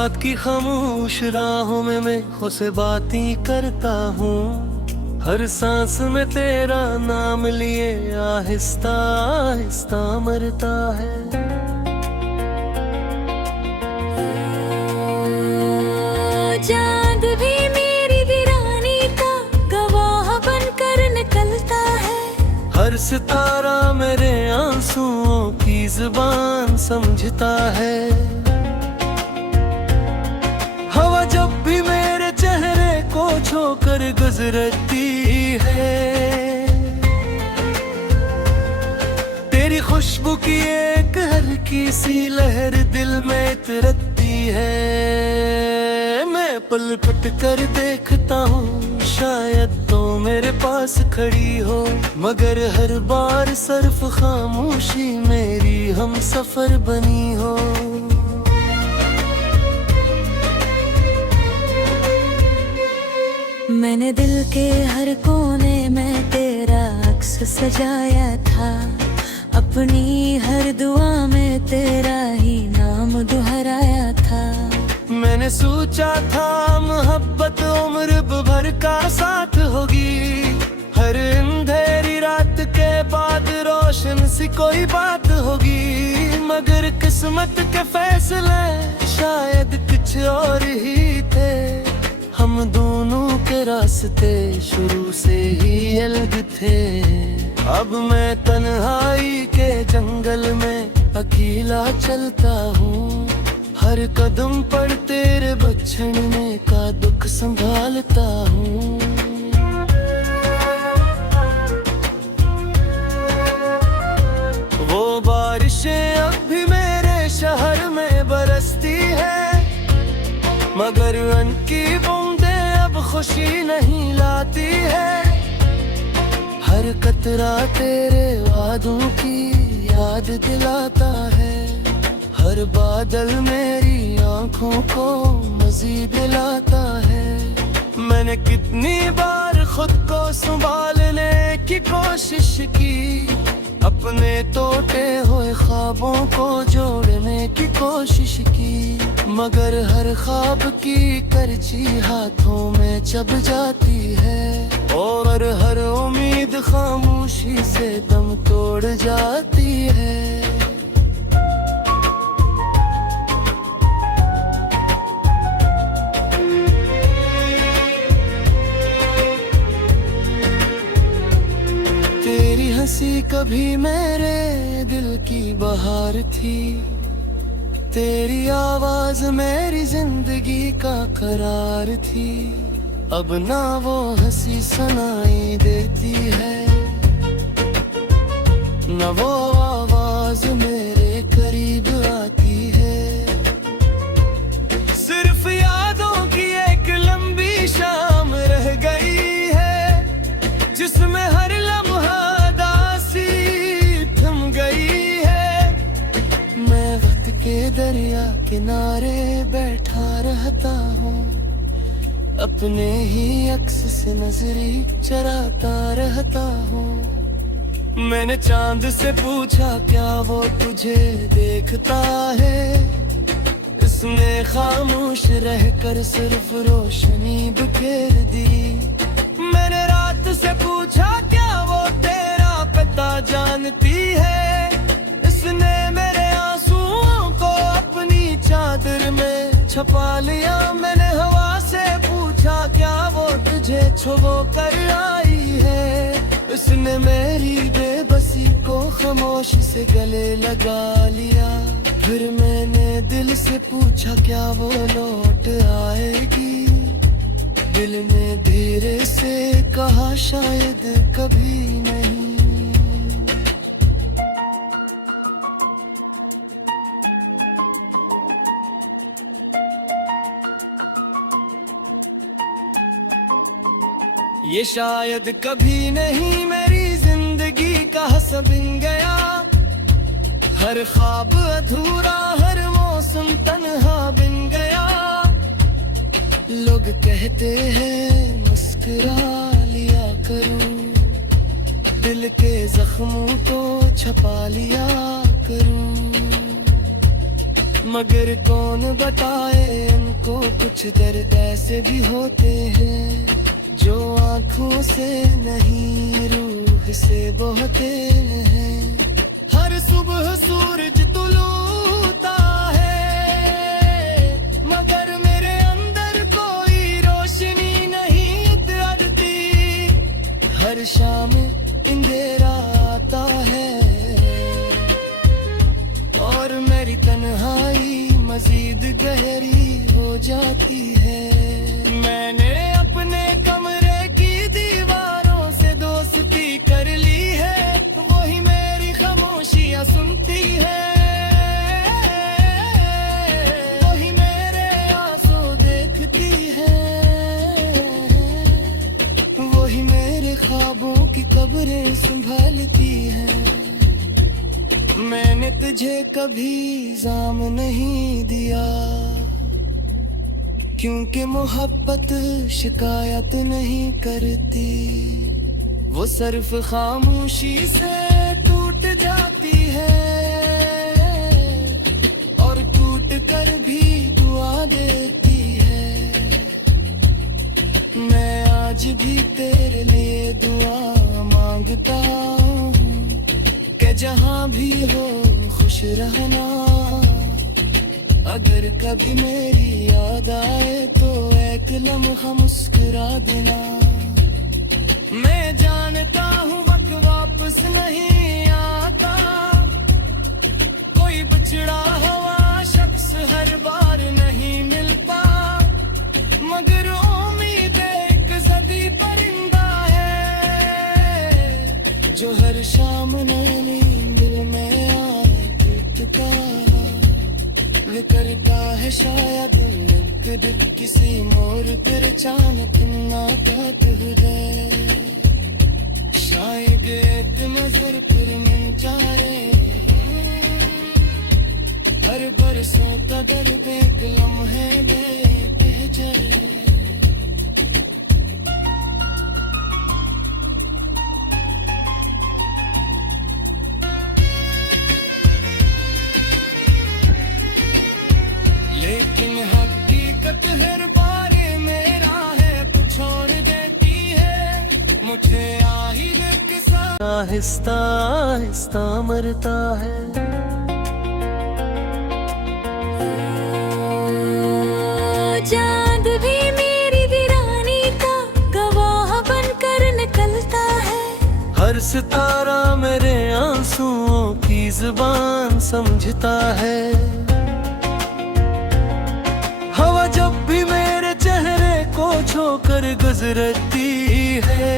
रात की खामोश राहों में मैं खुद बातें करता हूँ। हर सांस में तेरा नाम लिए आहिस्ता आहिस्ता मरता है। चांद भी मेरी वीरानी का गवाह बनकर निकलता है। हर सितारा मेरे आंसुओं की जुबान समझता है। हवा जब भी मेरे चेहरे को छूकर गुजरती है, तेरी खुशबू की एक हल्की सी लहर दिल में उतरती है। मैं पलट कर देखता हूँ, शायद तो मेरे पास खड़ी हो, मगर हर बार सिर्फ खामोशी मेरी हम सफर बनी हो। मैंने दिल के हर कोने में तेरा अक्स सजाया था। अपनी हर दुआ में तेरा ही नाम दोहराया था। मैंने सोचा था मोहब्बत उम्र भर का साथ होगी। हर अंधेरी रात के बाद रोशन सी कोई बात होगी, मगर किस्मत के फैसले शायद कुछ और ही थे। हम दोनों के रास्ते शुरू से ही अलग थे। अब मैं तन्हाई के जंगल में अकेला चलता हूँ। हर कदम पर तेरे बचने का दुख संभालता हूँ। वो बारिशें अब भी मेरे शहर में बरसती है, मगर उनकी बूंदें अब खुशी नहीं लाती है। हर कतरा तेरे वादों की याद दिलाता है। हर बादल मेरी आंखों को मजीद दिलाता है। मैंने कितनी बार खुद को संभालने की कोशिश की, अपने टूटे हुए ख्वाबों को जोड़ने की कोशिश की, मगर हर ख्वाब की करची हाथों में चब जाती है। और हर उम्मीद खामोशी से दम तोड़ जाती है। तेरी हंसी कभी मेरे दिल की बहार थी। तेरी आवाज मेरी जिंदगी का करार थी। अब ना वो हंसी सुनाई देती है, न वो आवाज मेरे करीब आती है। सिर्फ यादों की एक लंबी शाम रह गई है, जिसमें हर लम्हा दासी थम गई है। मैं वक्त के दरिया किनारे बैठा रहता हूँ, अपने ही अक्स से नजरी चराता रहता हूँ। मैंने चांद से पूछा क्या वो तुझे देखता है, इसने खामोश रहकर सिर्फ रोशनी बिखेर दी। मैंने रात से पूछा क्या वो तेरा पता जानती है, इसने मेरे आंसुओं को अपनी चादर में छुपा लिया। मैंने हवा से पूछा क्या वो तुझे छुपो कर आई है, उसने मेरी बेबसी को खामोशी से गले लगा लिया। फिर मैंने दिल से पूछा क्या वो लौट आएगी, दिल ने धीरे से कहा शायद कभी नहीं। ये शायद कभी नहीं मेरी जिंदगी का हस्सा बन गया। हर ख्वाब अधूरा, हर मौसम तन्हा बन गया। लोग कहते हैं मुस्कुरा लिया करूं, दिल के जख्मों को छुपा लिया करूं। मगर कौन बताए इनको कुछ दर्द ऐसे भी होते हैं जो आंखों से नहीं रूह से बहते हैं। हर सुबह सूरज तुलूता है मगर मेरे अंदर कोई रोशनी नहीं उतरती। हर शाम अंधेरा आता है और मेरी तन्हाई मजीद गहरी हो जाती है। मैंने अपने कमरे की दीवारों से दोस्ती कर ली है, वही मेरी खामोशियां सुनती है, वही मेरे आंसू देखती है, वही मेरे ख्वाबों की कब्रें संभालती है। मैंने तुझे कभी इल्जाम नहीं दिया क्योंकि मोहब्बत शिकायत नहीं करती, वो सिर्फ खामोशी से टूट जाती है और टूट कर भी दुआ देती है। मैं आज भी तेरे लिए दुआ मांगता हूँ कि जहाँ भी हो खुश रहना। अगर कभी मेरी याद आए तो एक लम्हा मुस्कुरा देना। मैं जानता हूँ वक्त वापस नहीं आता, कोई बिछड़ा हुआ शख्स हर बार नहीं मिलता, मगर उम्मीद एक जदी परिंदा है जो हर शाम नैनी दिल में आए टूटता करता है। शायद एक किसी मोर पर अचानक ना काट जाए, शायद एक नजर पर मिल जाए, हर बरसों का दर्द एक लम्हे में बह जाए। लेकिन हकीकत हर बारे मेरा है छोड़ देती है मुझे आहिर के साथ। आहिस्ता आहिस्ता मरता है। चांद भी मेरी वीरानी का गवाह बनकर निकलता है। हर सितारा मेरे आंसुओं की जुबान समझता है। हवा जब भी मेरे चेहरे को छोकर गुजरती है,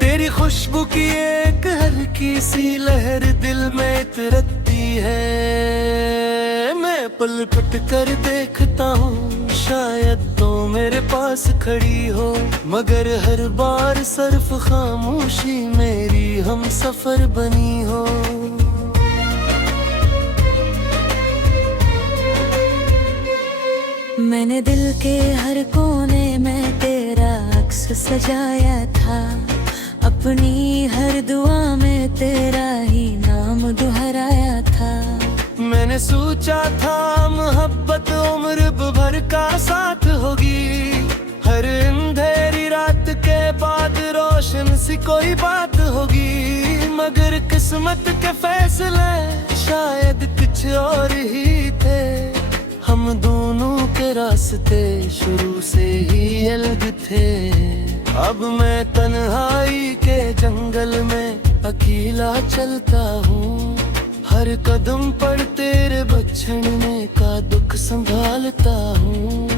तेरी खुशबू की एक हल्की सी लहर दिल में उतरती है। मैं पलट कर देखता हूँ शायद तो मेरे पास खड़ी हो, मगर हर बार सिर्फ खामोशी मेरी हम सफर बनी हो। मैंने दिल के हर कोने में तेरा अक्स सजाया था, अपनी हर दुआ में तेरा ही नाम दोहराया था। मैंने सोचा था मोहब्बत उम्र भर का साथ होगी, हर अंधेरी रात के बाद रोशन सी कोई बात होगी, मगर किस्मत के फैसले शायद कुछ और ही थे। हम दोनों के रास्ते शुरू से ही अलग थे। अब मैं तन्हाई के जंगल में अकेला चलता हूँ, हर कदम पर तेरे बछड़ने का दुख संभालता हूँ।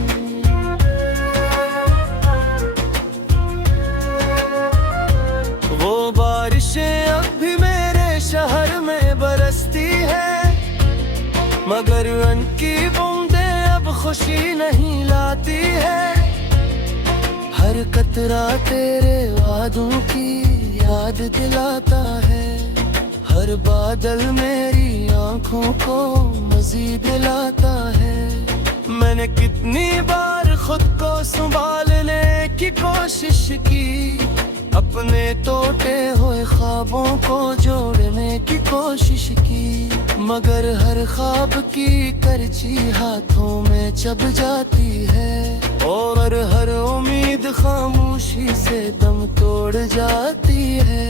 वो बारिशें अब भी मेरे शहर में बरसती है, मगर उनकी बूंदें अब खुशी नहीं लाती है। हर कतरा तेरे वादों की याद दिलाता है, हर बादल मेरी आंखों को मजीद दिलाता है। मैंने कितनी बार खुद को संभालने की कोशिश की, अपने टूटे हुए ख्वाबों को जोड़ने की कोशिश की, मगर हर ख्वाब की करची हाथों में चब जाती है, और हर उम्मीद खामोशी से दम तोड़ जाती है।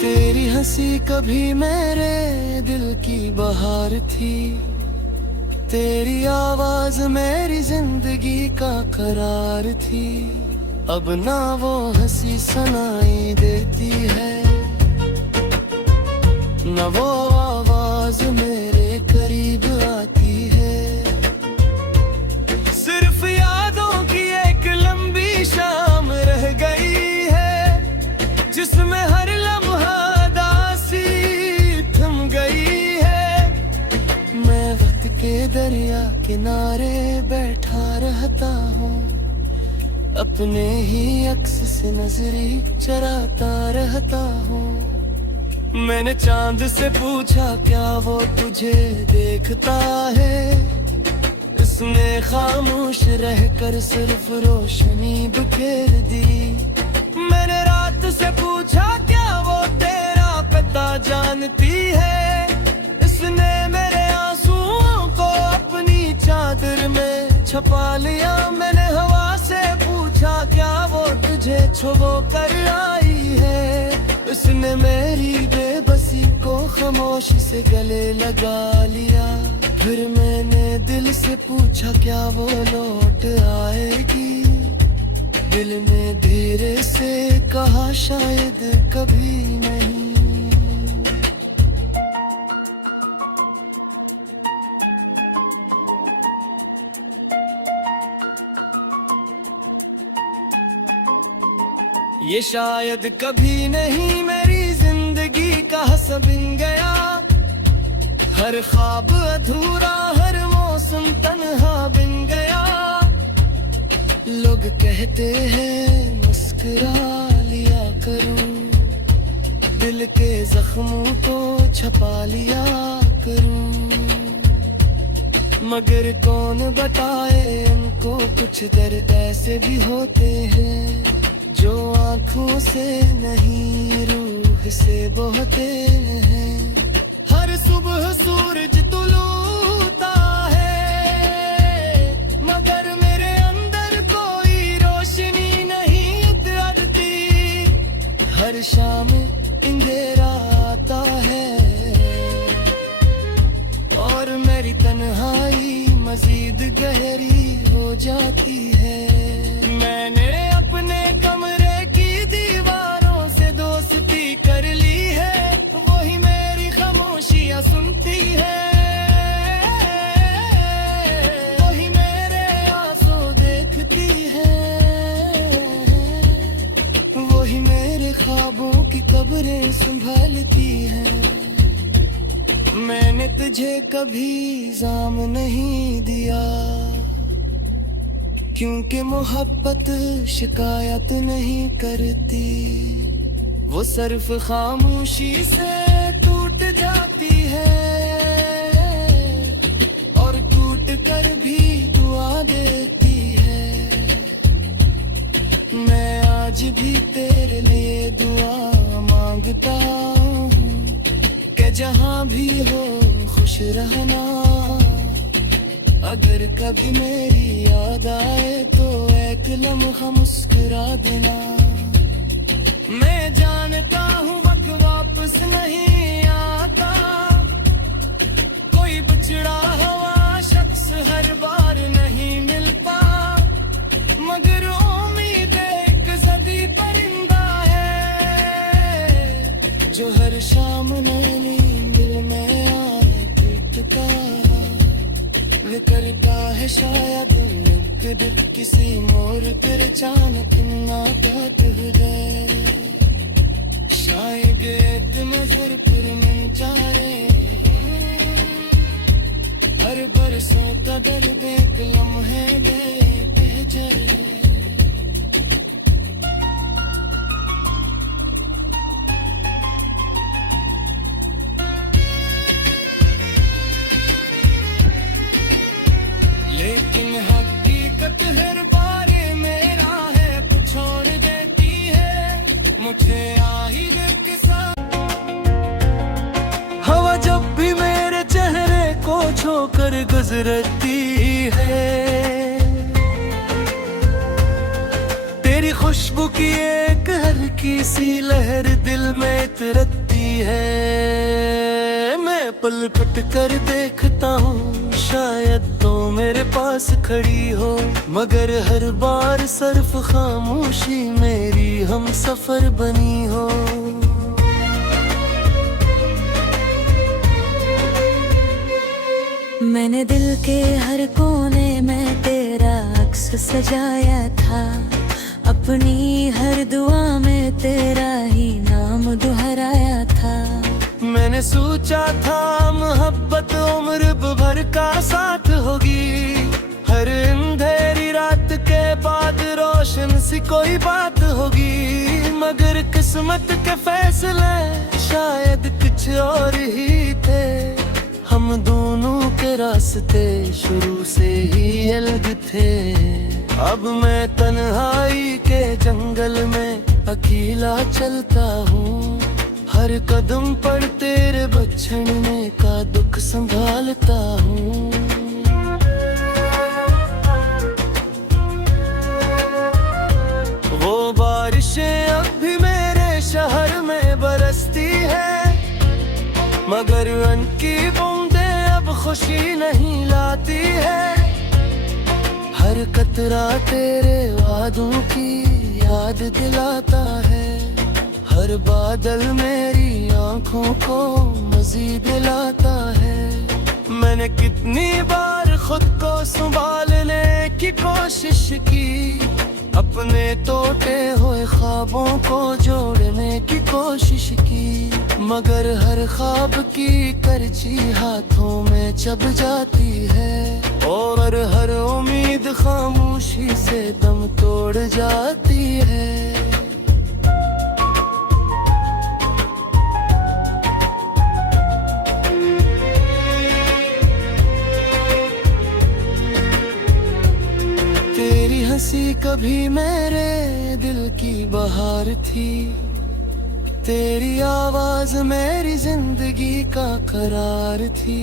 तेरी हंसी कभी मेरे दिल की बहार थी, तेरी आवाज मेरी जिंदगी का करार थी। अब ना वो हंसी सुनाई देती है, न वो आवाज मेरे करीब आती है। सिर्फ यादों की एक लंबी शाम रह गई है, जिसमें हर लम्हा दासी थम गई है। मैं वक्त के दरिया किनारे बैठा रहता हूँ, अपने ही अक्स से नजरी चराता रहता हूँ। मैंने चांद से पूछा क्या वो तुझे देखता है, इसने खामोश रहकर सिर्फ रोशनी बिखेर दी। मैंने रात से पूछा क्या वो तेरा पता जानती है, इसने मेरे आंसुओं को अपनी चादर में छुपा लिया। मैंने हवा से पूछा क्या वो तुझे छुपो कर आई है, उसने मेरी बेबसी को खामोशी से गले लगा लिया। फिर मैंने दिल से पूछा क्या वो लौट आएगी, दिल ने धीरे से कहा शायद कभी नहीं। ये शायद कभी नहीं मेरी जिंदगी का हसब बिन गया, हर ख्वाब अधूरा हर मौसम तन्हा बिन गया। लोग कहते हैं मुस्कुरा लिया करूं, दिल के जख्मों को छुपा लिया करूं, मगर कौन बताए उनको कुछ दर्द ऐसे भी होते हैं जो आँखों से नहीं रूह से बहते हैं। हर सुबह सूरज तुलूता है, मगर मेरे अंदर कोई रोशनी नहीं उतरती। हर शाम अंधेरा आता है और मेरी तन्हाई मजीद गहरी हो जाती है। मैंने अपने कमरे की दीवारों से दोस्ती कर ली है, वही मेरी खामोशियां सुनती है, वही मेरे आंसू देखती है, वही मेरे ख्वाबों की कब्रें संभालती है। मैंने तुझे कभी इल्जाम नहीं दिया, क्योंकि मोहब्बत शिकायत नहीं करती, वो सिर्फ खामोशी से टूट जाती है और टूट कर भी दुआ देती है। मैं आज भी तेरे लिए दुआ मांगता हूँ कि जहाँ भी हो खुश रहना। अगर कभी मेरी याद आए तो एक लम्हा मुस्कुरा देना। मैं जानता हूँ वक्त वापस नहीं आता, कोई बिछड़ा हुआ शख्स हर बार नहीं मिलता, मगर उम्मीद एक जदी परिंदा है जो हर शाम नई दिल में आए पीटता। करता है शायद दिल किसी मोर पर अचानक नापाक हृदय, शायद एक नजर पर मन चाहे हर बरसों का दर्द एक लम्हे में बह जाए। गुजरती है। तेरी खुशबू की एक हल्की सी लहर दिल में उतरती है। मैं पल पट कर देखता हूँ, शायद तो मेरे पास खड़ी हो, मगर हर बार सिर्फ खामोशी मेरी हम सफर बनी हो। मैंने दिल के हर कोने में तेरा अक्स सजाया था, अपनी हर दुआ में तेरा ही नाम दोहराया था। मैंने सोचा था मोहब्बत उम्र भर का साथ होगी, हर अंधेरी रात के बाद रोशन सी कोई बात होगी। मगर किस्मत के फैसले शायद कुछ और ही थे, हम दोनों के रास्ते शुरू से ही अलग थे। अब मैं तन्हाई के जंगल में अकेला चलता हूँ, हर कदम पर तेरे बचने का दुख संभालता हूँ। वो बारिशें अब भी मेरे शहर में बरसती है, मगर उनकी बूंदें अब खुशी नहीं लाती है। हर कतरा तेरे वादों की याद दिलाता है, हर बादल मेरी आंखों को मजीद लाता है। मैंने कितनी बार खुद को संभालने की कोशिश की, अपने टूटे हुए ख्वाबों को जोड़ने की कोशिश की, मगर हर ख्वाब की करची हाथों में चब जाती है, और हर उम्मीद खामोशी से दम तोड़ जाती है। तेरी हंसी कभी मेरे दिल की बहार थी, तेरी आवाज मेरी जिंदगी का करार थी।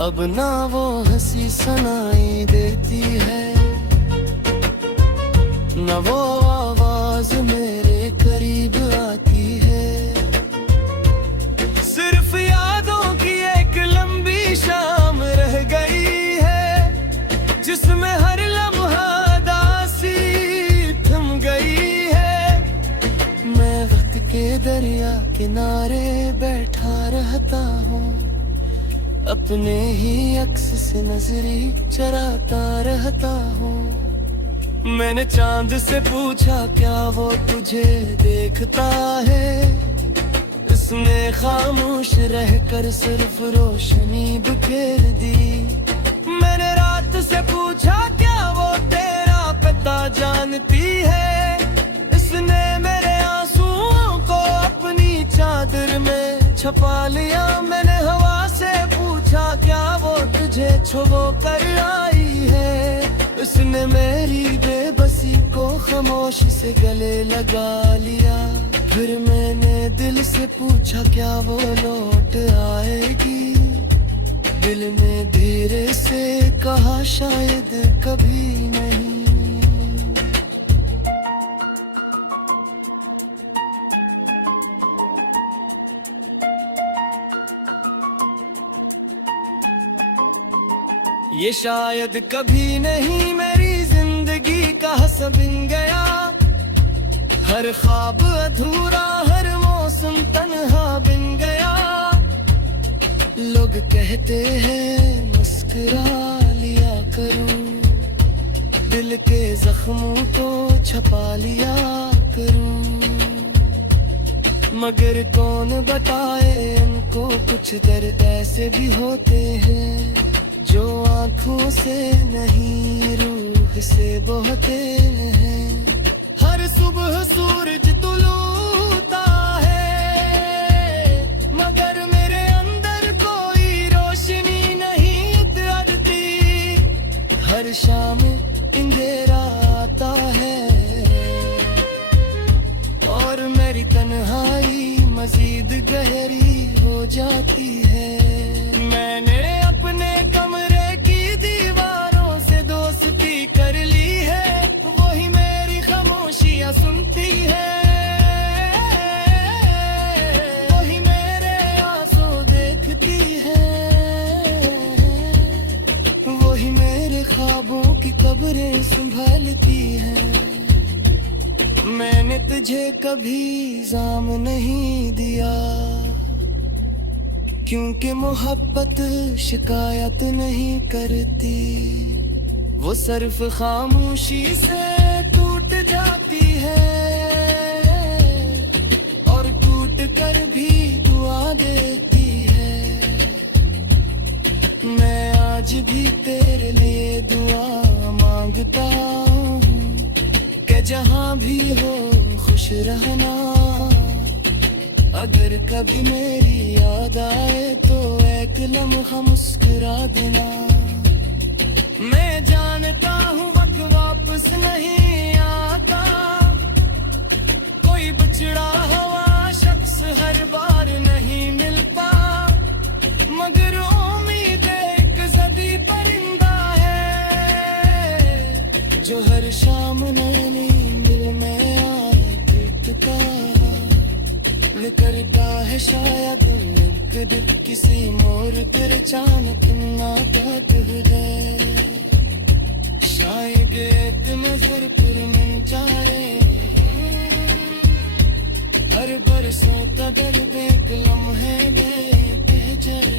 अब ना वो हंसी सुनाई देती है, न वो आवाज मेरे करीब आती है। सिर्फ यादों की एक लंबी शाम रह गई है, जिसमें हर लम्हा दासी थम गई है। मैं वक्त के दरिया किनारे बैठा रहता हूँ, अपने ही अक्स से नजरी चराता रहता हूँ। मैंने चांद से पूछा क्या वो तुझे देखता है, उसने खामोश रहकर सिर्फ रोशनी बिखेर दी। मैंने रात से पूछा क्या वो तेरा पता जानती है, इसने मेरे आंसुओं को अपनी चादर में छुपा लिया। मैंने हवा से पूछा क्या वो तुझे छुपो कर आई है, उसने मेरी बेबसी को खामोशी से गले लगा लिया। फिर मैंने दिल से पूछा क्या वो लौट आएगी, दिल ने धीरे से कहा शायद कभी नहीं। ये शायद कभी नहीं मेरी जिंदगी का सबन गया, हर ख्वाब अधूरा हर मौसम तन्हा बिन गया। लोग कहते हैं मुस्कुरा लिया करूं, दिल के जख्मों को छुपा लिया करूं, मगर कौन बताए इनको कुछ दर्द ऐसे भी होते हैं जो आंखों से नहीं रूह से बहते हैं। हर सुबह सूरज तुलूता है, मगर मेरे अंदर कोई रोशनी नहीं उतरती। हर शाम अंधेरा आता है और मेरी तन्हाई मजीद गहरी हो जाती है। मैंने अपने कमरे देती है, वही मेरे आंसू देखती है, वही मेरे ख्वाबों की कब्रें संभालती है। मैंने तुझे कभी इल्जाम नहीं दिया, क्योंकि मोहब्बत शिकायत नहीं करती, वो सिर्फ खामोशी से टूट जाती है और टूट कर भी दुआ देती है। मैं आज भी तेरे लिए दुआ मांगता हूँ कि जहाँ भी हो खुश रहना। अगर कभी मेरी याद आए तो एक लम्हा मुस्कुरा देना। मैं जानता हूँ वक्त वापस नहीं आता, कोई बिछड़ा हुआ शख्स हर बार नहीं मिलता, मगर उम्मीद एक जदी परिंदा है जो हर शाम नई दिल में आए पीटता करता है। शायद एक किसी मोर पर अचानक नाटक हो जाए, शायद एक नजर पर मिल जाए, हर बरसों का दर्द एक लम्हे में बह जाए।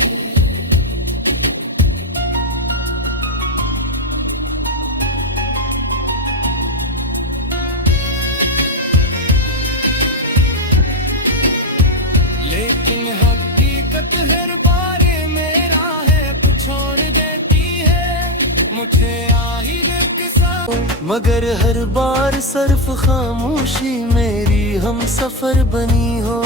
लेकिन हकीकत हर बारे मेरा है छोड़ देती है मुझे आहिर के साथ, मगर हर बार सिर्फ खामोशी मेरी हम सफर बनी हो।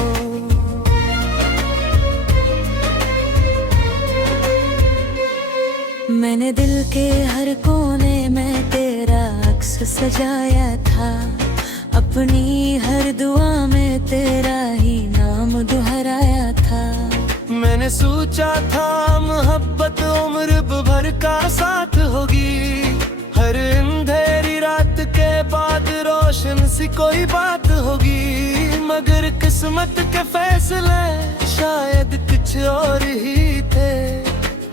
मैंने दिल के हर कोने में तेरा अक्स सजाया था, अपनी हर दुआ में तेरा ही नाम दोहराया था। मैंने सोचा था मोहब्बत उम्र भर का साथ होगी, हर अंधेरी रात के बाद रोशन सी कोई बात होगी, मगर किस्मत के फैसले शायद कुछ और ही थे।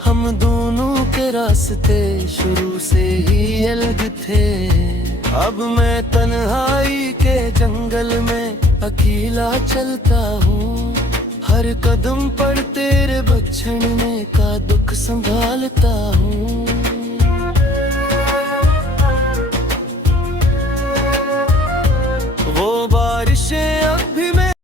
हम दोनों के रास्ते शुरू से ही अलग थे। अब मैं तन्हाई के जंगल में अकेला चलता हूँ, हर कदम पर तेरे बचने का दुख संभालता हूँ।